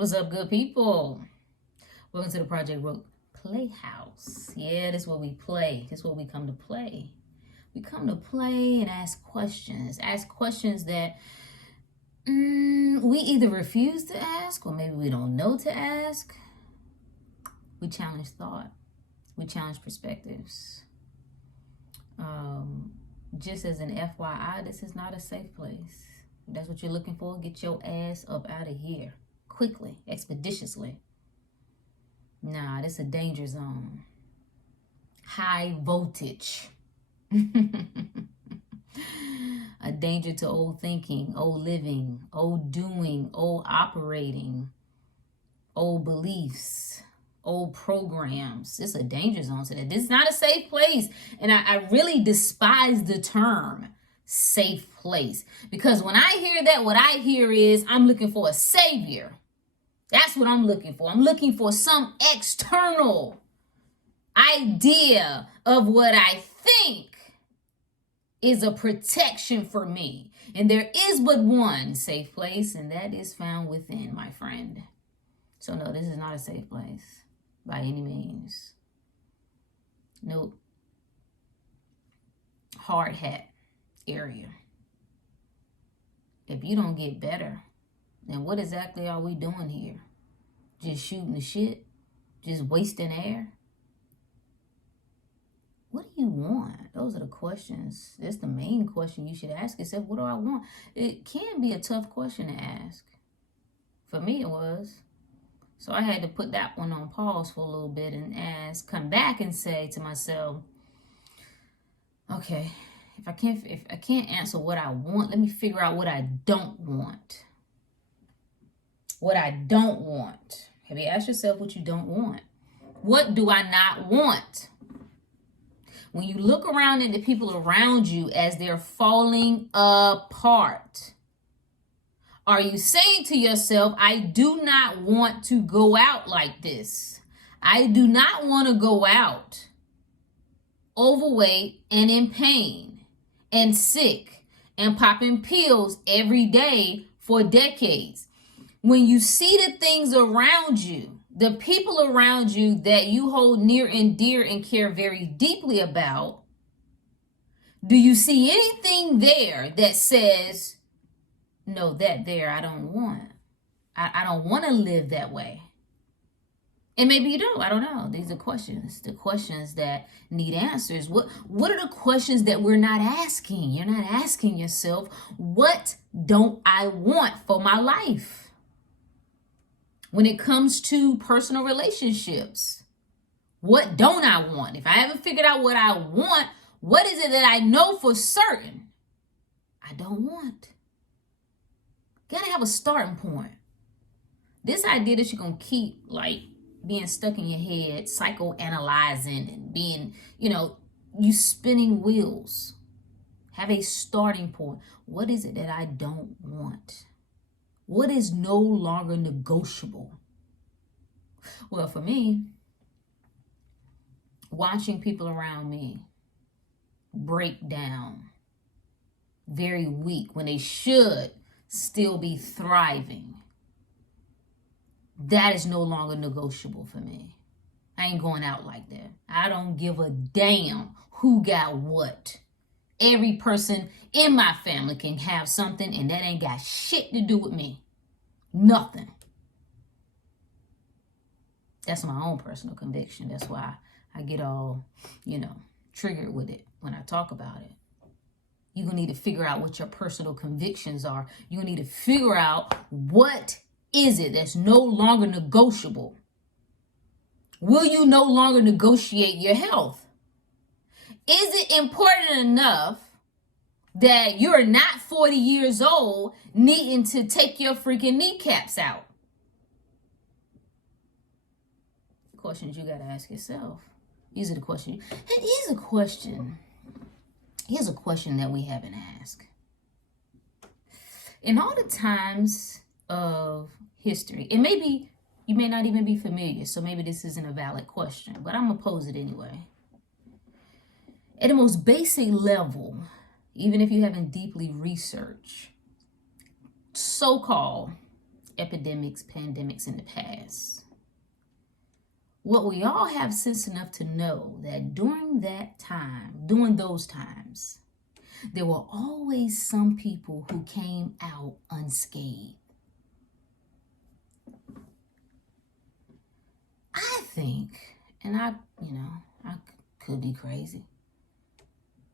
What's up, good people? Welcome to the Project Rook Playhouse. Yeah, this is what we play. This is what we come to play. We come to play and ask questions. Ask questions that we either refuse to ask or maybe we don't know to ask. We challenge thought. We challenge perspectives. Just as an FYI, this is not a safe place. If that's what you're looking for, get your ass up out of here. Quickly, expeditiously. Nah, this is a danger zone. High voltage. A danger to old thinking, old living, old doing, old operating, old beliefs, old programs. It's a danger zone to that. This is not a safe place. And I really despise the term safe place. Because when I hear that, what I hear is I'm looking for a savior. That's what I'm looking for. I'm looking for some external idea of what I think is a protection for me. And there is but one safe place, and that is found within, my friend. So no, this is not a safe place by any means. Nope. Hard hat area. If you don't get better, then what exactly are we doing here? Just shooting the shit? Just wasting air? What do you want? Those are the questions. That's the main question you should ask yourself. What do I want? It can be a tough question to ask. For me, it was. So I had to put that one on pause for a little bit and come back and say to myself, okay, if I can't answer what I want, let me figure out what I don't want. What I don't want. Have you asked yourself what you don't want? What do I not want? When you look around at the people around you as they're falling apart, are you saying to yourself, I do not want to go out like this. I do not want to go out overweight and in pain and sick and popping pills every day for decades. When you see the things around you, the people around you that you hold near and dear and care very deeply about, do you see anything there that says, no, that there I don't want. I don't want to live that way. And maybe you don't. I don't know. These are questions. The questions that need answers. What are the questions that we're not asking? You're not asking yourself, what don't I want for my life? When it comes to personal relationships, what don't I want? If I haven't figured out what I want, what is it that I know for certain I don't want? Gotta have a starting point. This idea that you're gonna keep like being stuck in your head, psychoanalyzing and being, you spinning wheels. Have a starting point. What is it that I don't want? What is no longer negotiable? Well, for me, watching people around me break down, very weak when they should still be thriving, that is no longer negotiable for me. I ain't going out like that. I don't give a damn who got what. Every person in my family can have something, and that ain't got shit to do with me. Nothing. That's my own personal conviction. That's why I get all, triggered with it when I talk about it. You're going to need to figure out what your personal convictions are. You're going to need to figure out what is it that's no longer negotiable. Will you no longer negotiate your health? Is it important enough that you're not 40 years old needing to take your freaking kneecaps out? Questions you got to ask yourself. These are the questions. Here's a question that we haven't asked. In all the times of history, and maybe you may not even be familiar, so maybe this isn't a valid question, but I'm going to pose it anyway. At the most basic level, even if you haven't deeply researched so-called epidemics, pandemics in the past. What we all have sense enough to know that during those times, there were always some people who came out unscathed. I think, and I could be crazy.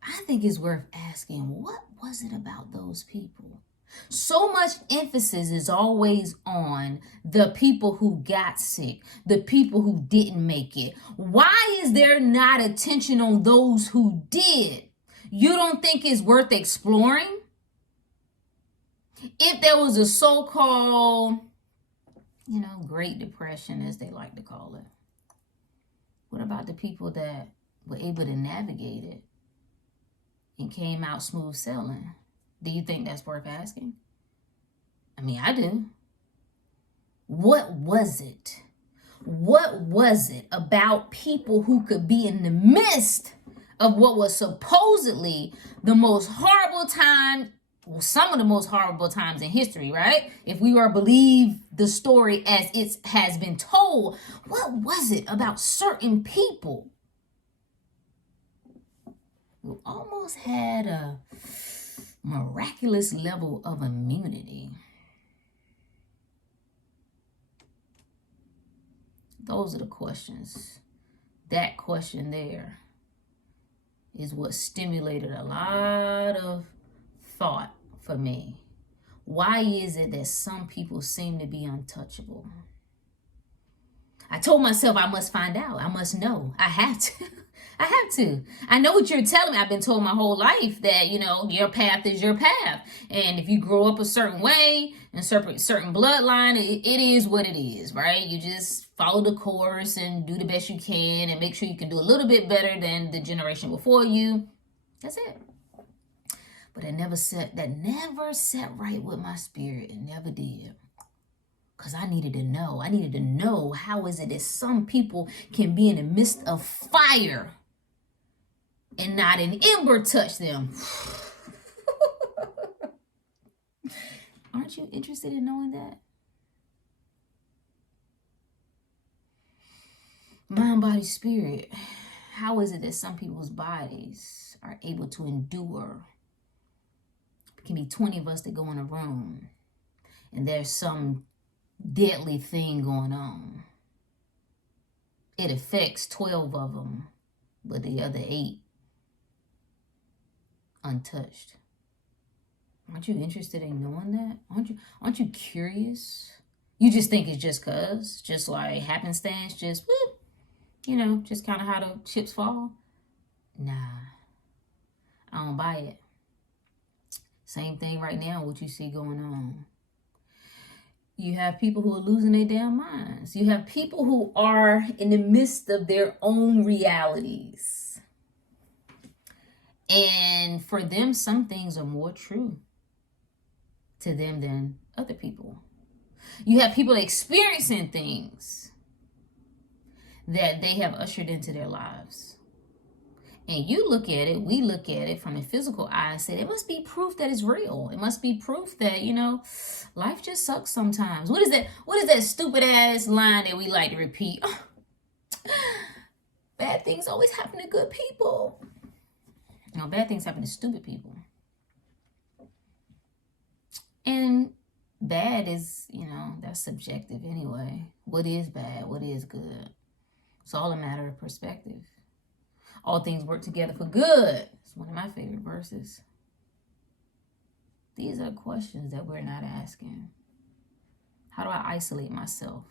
I think it's worth asking, what was it about those people? So much emphasis is always on the people who got sick, the people who didn't make it. Why is there not attention on those who did? You don't think it's worth exploring? If there was a so-called, Great Depression, as they like to call it, what about the people that were able to navigate it and came out smooth sailing? Do you think that's worth asking? I mean, I do. What was it? What was it about people who could be in the midst of what was supposedly the most horrible time, some of the most horrible times in history, right? If we were to believe the story as it has been told, what was it about certain people who almost had a miraculous level of immunity? Those are the questions. That question there is what stimulated a lot of thought for me. Why is it that some people seem to be untouchable? I told myself I must find out. I must know. I have to. I have to. I know what you're telling me. I've been told my whole life that, your path is your path. And if you grow up a certain way, and certain bloodline, it is what it is, right? You just follow the course and do the best you can and make sure you can do a little bit better than the generation before you. That's it. But that never sat right with my spirit. It never did. Because I needed to know. I needed to know, how is it that some people can be in the midst of fire and not an ember touch them? Aren't you interested in knowing that? Mind, body, spirit. How is it that some people's bodies are able to endure? It can be 20 of us that go in a room and there's some deadly thing going on. It affects 12 of them, but the other 8 untouched. Aren't you interested in knowing that? Aren't you curious? You just think it's just like happenstance, just whoop, just kind of how the chips fall. Nah, I don't buy it. Same thing right now, what you see going on. You have people who are losing their damn minds. You have people who are in the midst of their own realities. And for them, some things are more true to them than other people. You have people experiencing things that they have ushered into their lives. And you look at it, we look at it from the physical eye and say, it must be proof that it's real. It must be proof that, life just sucks sometimes. What is that stupid ass line that we like to repeat? Bad things always happen to good people. Bad things happen to stupid people. And bad is, that's subjective anyway. What is bad? What is good? It's all a matter of perspective. All things work together for good. It's one of my favorite verses. These are questions that we're not asking. How do I isolate myself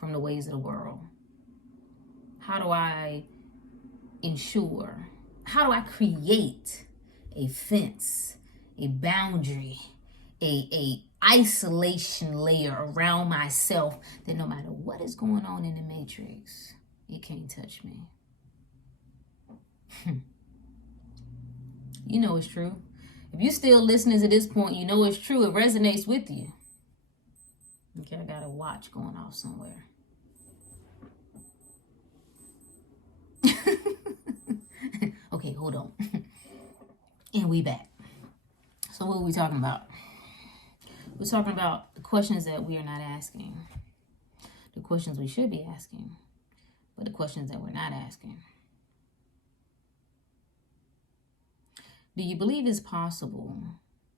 from the ways of the world? How do I ensure? How do I create a fence, a boundary, a isolation layer around myself that no matter what is going on in the matrix, it can't touch me? You know it's true. If you're still listening to this point, you know it's true. It resonates with you. Okay, I got a watch going off somewhere. Okay, hold on. And we back. So what are we talking about? We're talking about the questions that we are not asking, the questions we should be asking, but the questions that we're not asking. Do you believe it's possible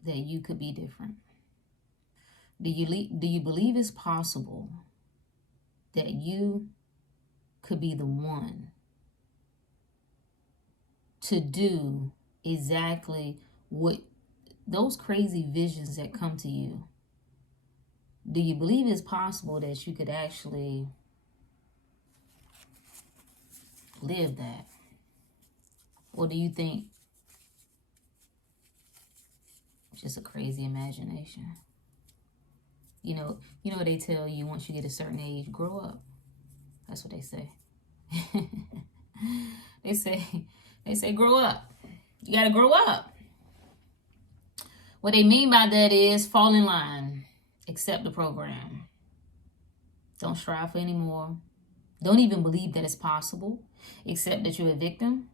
that you could be different? Do you believe it's possible that you could be the one to do exactly what those crazy visions that come to you? Do you believe it's possible that you could actually live that? Or do you think it's just a crazy imagination? You know what they tell you, once you get a certain age, grow up. That's what they say. They say grow up. You gotta grow up. What they mean by that is fall in line. Accept the program. Don't strive for any more. Don't even believe that it's possible. Accept that you're a victim.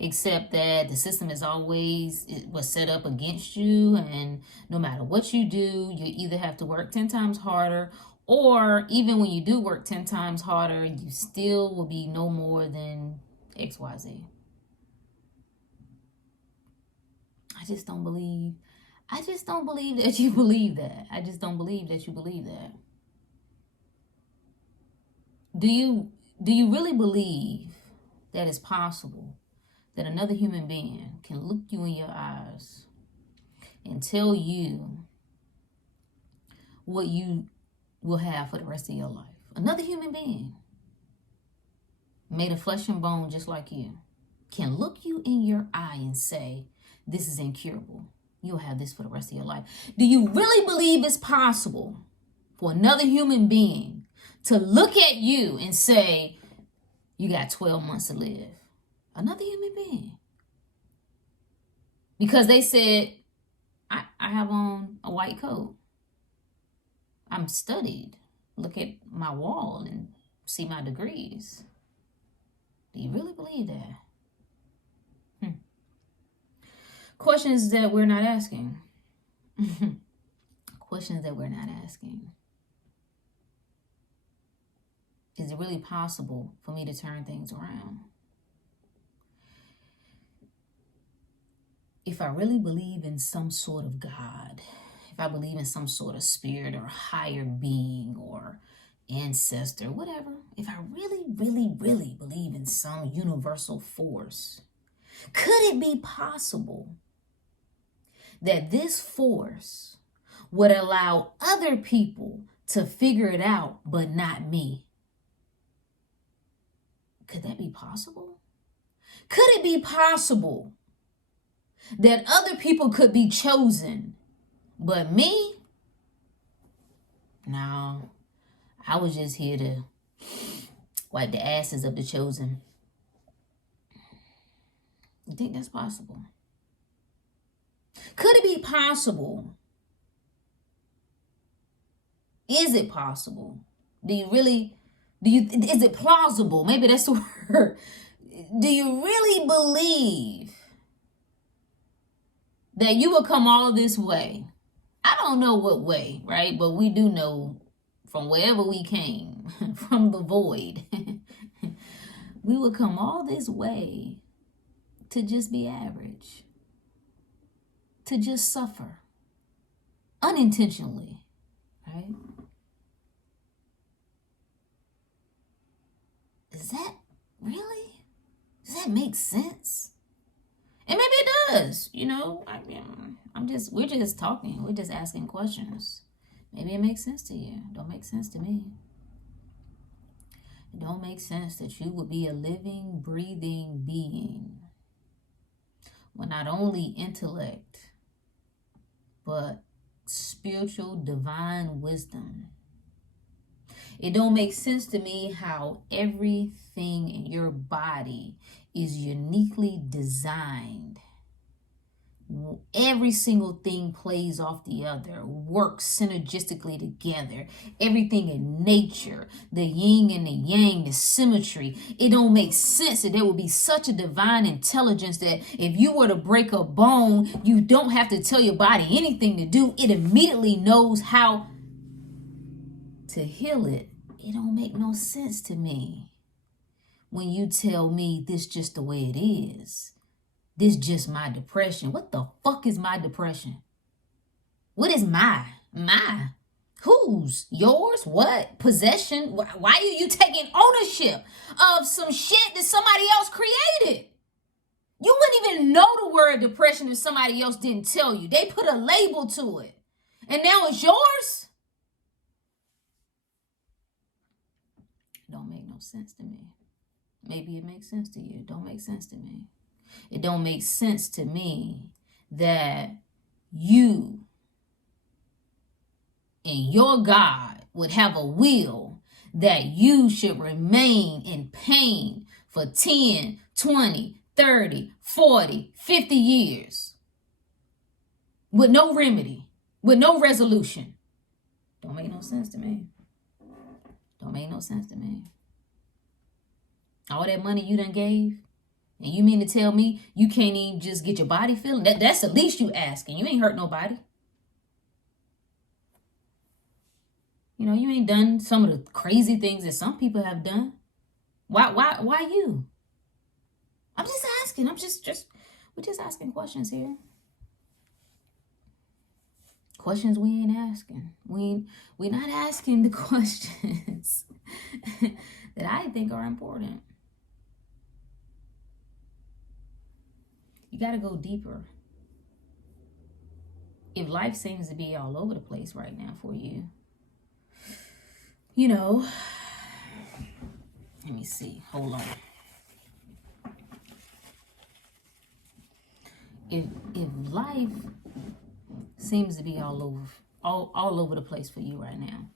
Accept that the system is always, it was set up against you, and no matter what you do, you either have to work 10 times harder, or even when you do work 10 times harder, you still will be no more than XYZ. I just don't believe that you believe that. I just don't believe that you believe that. Do you really believe that it's possible that another human being can look you in your eyes and tell you what you will have for the rest of your life? Another human being made of flesh and bone just like you can look you in your eye and say, this is incurable. You'll have this for the rest of your life. Do you really believe it's possible for another human being to look at you and say, you got 12 months to live? Another human being. Because they said, I have on a white coat. I'm studied. Look at my wall and see my degrees. Do you really believe that? Questions that we're not asking. Questions that we're not asking. Is it really possible for me to turn things around? If I really believe in some sort of God, if I believe in some sort of spirit or higher being or ancestor, whatever, if I really, really, really believe in some universal force, could it be possible that this force would allow other people to figure it out, but not me? Could that be possible? Could it be possible that other people could be chosen, but me? No, I was just here to wipe the asses of the chosen. You think that's possible? Could it be possible? Is it possible? Is it plausible? Maybe that's the word. Do you really believe that you will come all this way? I don't know what way, right? But we do know from wherever we came, from the void, we would come all this way to just be average, to just suffer unintentionally, right? Is that really? Does that make sense? And maybe it does, we're just talking. We're just asking questions. Maybe it makes sense to you. It don't make sense to me. It don't make sense that you would be a living, breathing being with not only intellect, but spiritual divine wisdom. It don't make sense to me how everything in your body is uniquely designed Every single thing plays off the other, works synergistically together. Everything in nature, the yin and the yang, the symmetry. It don't make sense that there would be such a divine intelligence that if you were to break a bone, you don't have to tell your body anything to do. It immediately knows how to heal it. It don't make no sense to me when you tell me this just the way it is. This just my depression. What the fuck is my depression? What is my? Whose? Yours? What? Possession? Why are you taking ownership of some shit that somebody else created? You wouldn't even know the word depression if somebody else didn't tell you. They put a label to it. And now it's yours? It don't make no sense to me. Maybe it makes sense to you. It don't make sense to me. It don't make sense to me that you and your God would have a will that you should remain in pain for 10, 20, 30, 40, 50 years with no remedy, with no resolution. Don't make no sense to me. Don't make no sense to me. All that money you done gave, and you mean to tell me you can't even just get your body feeling? That's the least you asking. You ain't hurt nobody. You know, you ain't done some of the crazy things that some people have done. Why you? I'm just asking. We're just asking questions here. Questions we ain't asking. We're not asking the questions that I think are important. You got to go deeper. If life seems to be all over the place right now for you, you know, let me see. Hold on. If life seems to be all over the place for you right now,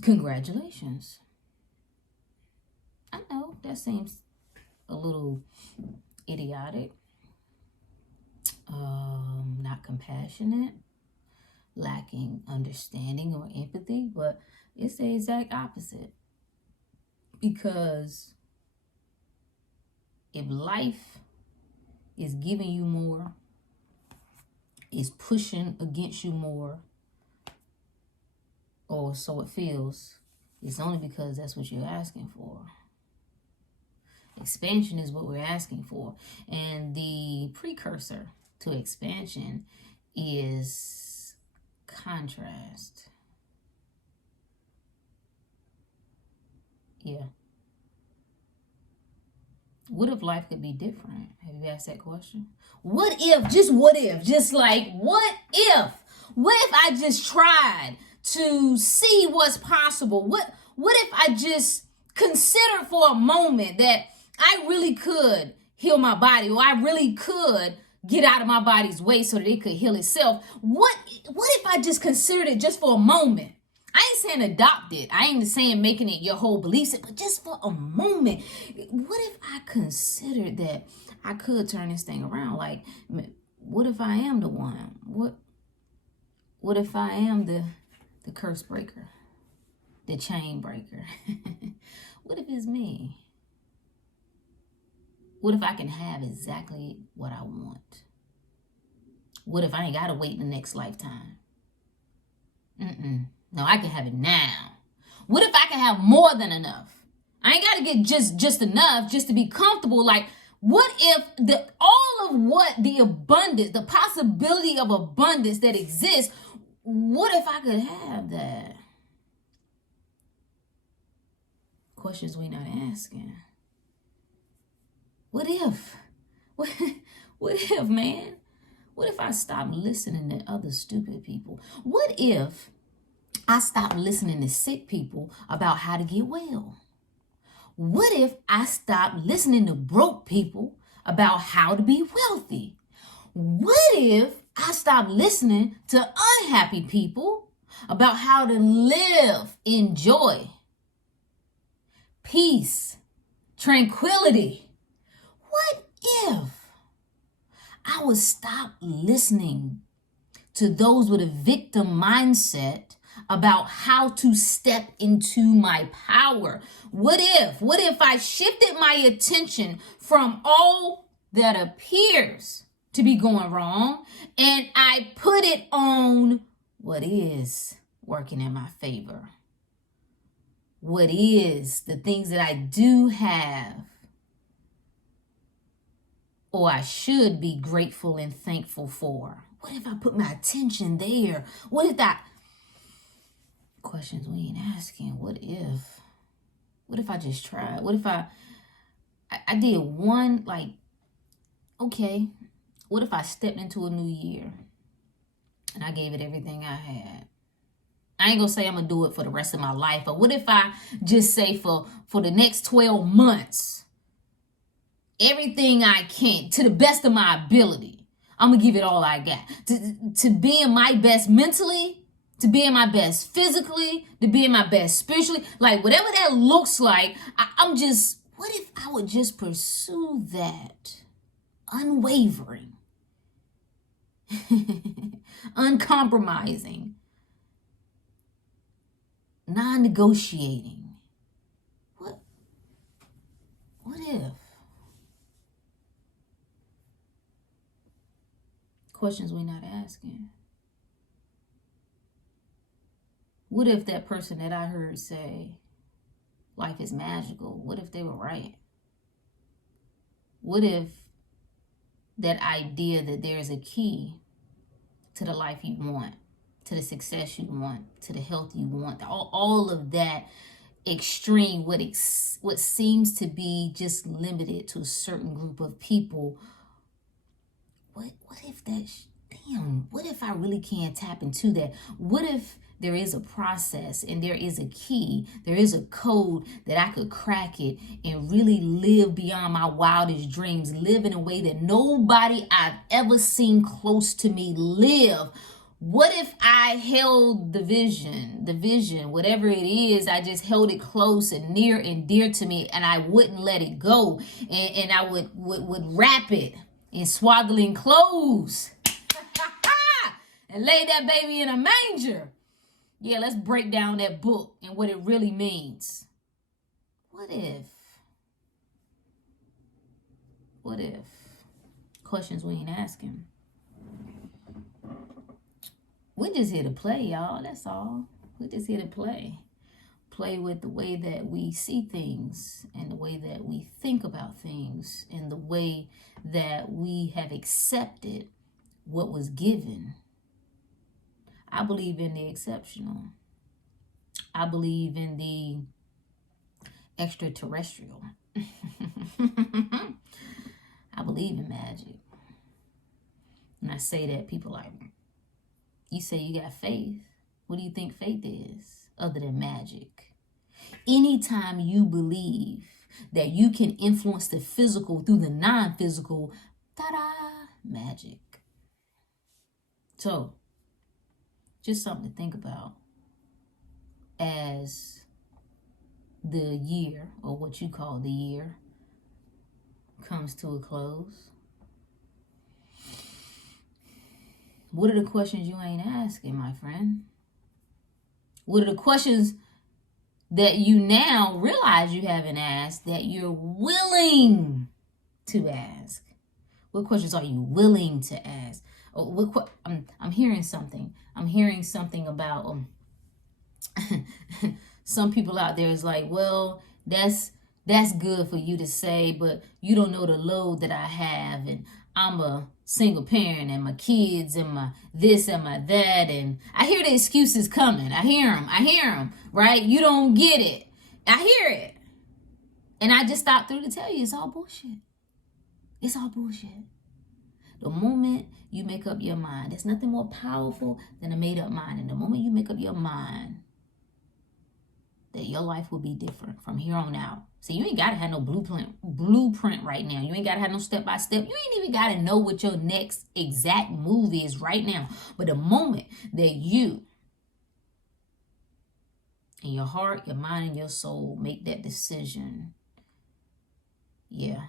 congratulations. I know that seems a little idiotic. Not compassionate, lacking understanding or empathy, but it's the exact opposite. Because if life is giving you more, is pushing against you more, or so it feels, it's only because that's what you're asking for. Expansion is what we're asking for. And the precursor to expansion is contrast. Yeah. What if life could be different? Have you asked that question? What if, what if I just tried to see what's possible? What if I just considered for a moment that I really could heal my body, or I really could get out of my body's way so that it could heal itself? What if I just considered it just for a moment? I ain't saying adopt it. I ain't saying making it your whole belief set, but just for a moment. What if I considered that I could turn this thing around? Like, what if I am the one? What if I am the curse breaker, the chain breaker? What if it's me? What if I can have exactly what I want? What if I ain't got to wait in the next lifetime? No, I can have it now. What if I can have more than enough? I ain't got to get just enough just to be comfortable. Like, what if all of what the abundance, the possibility of abundance that exists, what if I could have that? Questions we not asking. What if? What if, man? What if I stop listening to other stupid people? What if I stop listening to sick people about how to get well? What if I stop listening to broke people about how to be wealthy? What if I stop listening to unhappy people about how to live in joy, peace, tranquility? What if I would stop listening to those with a victim mindset about how to step into my power. What if I shifted my attention from all that appears to be going wrong and I put it on what is working in my favor? What is the things that I do have or I should be grateful and thankful for? What if I put my attention there? What if that questions we ain't asking? What if I just tried? What if I did one, like, okay, what if I stepped into a new year and I gave it everything I had? I ain't gonna say I'm gonna do it for the rest of my life, but what if I just say for the next 12 months, everything I can, to the best of my ability, I'm gonna give it all I got. To be in my best mentally, to be in my best physically, to be in my best spiritually, like whatever that looks like, what if I would just pursue that unwavering, uncompromising, non-negotiating? What if? Questions we're not asking. What if that person that I heard say life is magical, what if they were right? What if that idea that there is a key to the life you want, to the success you want, to the health you want, all of that extreme, what seems to be just limited to a certain group of people, what if what if I really can't tap into that? What if there is a process and there is a key, there is a code that I could crack it and really live beyond my wildest dreams, live in a way that nobody I've ever seen close to me live? What if I held the vision, whatever it is, I just held it close and near and dear to me, and I wouldn't let it go, and I would wrap it in swaddling clothes and lay that baby in a manger? Yeah, let's break down that book and what it really means. What if? Questions we ain't asking. We're just here to play, y'all. That's all. We're just here to play. Play with the way that we see things and the way that we think about things and the way that we have accepted what was given. I believe in the exceptional. I believe in the extraterrestrial. I believe in magic. And I say that, people like, you say you got faith. What do you think faith is other than magic? Anytime you believe that you can influence the physical through the non-physical, ta-da, magic. So, just something to think about as the year, or what you call the year, comes to a close. What are the questions you ain't asking, my friend? What are the questions that you now realize you haven't asked that you're willing to ask? What questions are you willing to ask? I'm hearing something. I'm hearing something about some people out there is like, well, that's good for you to say, but you don't know the load that I have, and I'm a single parent, and my kids, and my this and my that, and I hear the excuses coming. I hear them, right? You don't get it. I hear it. And I just stopped through to tell you, it's all bullshit. It's all bullshit. The moment you make up your mind, there's nothing more powerful than a made up mind. And the moment you make up your mind that your life will be different from here on out. See, you ain't got to have no blueprint right now. You ain't got to have no step-by-step. You ain't even got to know what your next exact move is right now. But the moment that you, in your heart, your mind, and your soul, make that decision, yeah,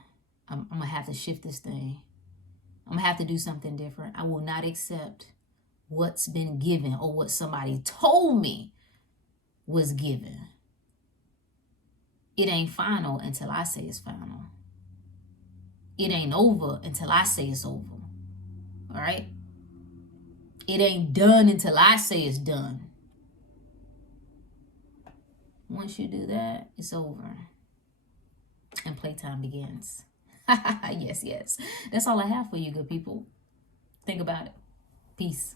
I'm going to have to shift this thing. I'm going to have to do something different. I will not accept what's been given or what somebody told me was given. It ain't final until I say it's final. It ain't over until I say it's over. All right? It ain't done until I say it's done. Once you do that, it's over. And playtime begins. Yes, yes. That's all I have for you, good people. Think about it. Peace.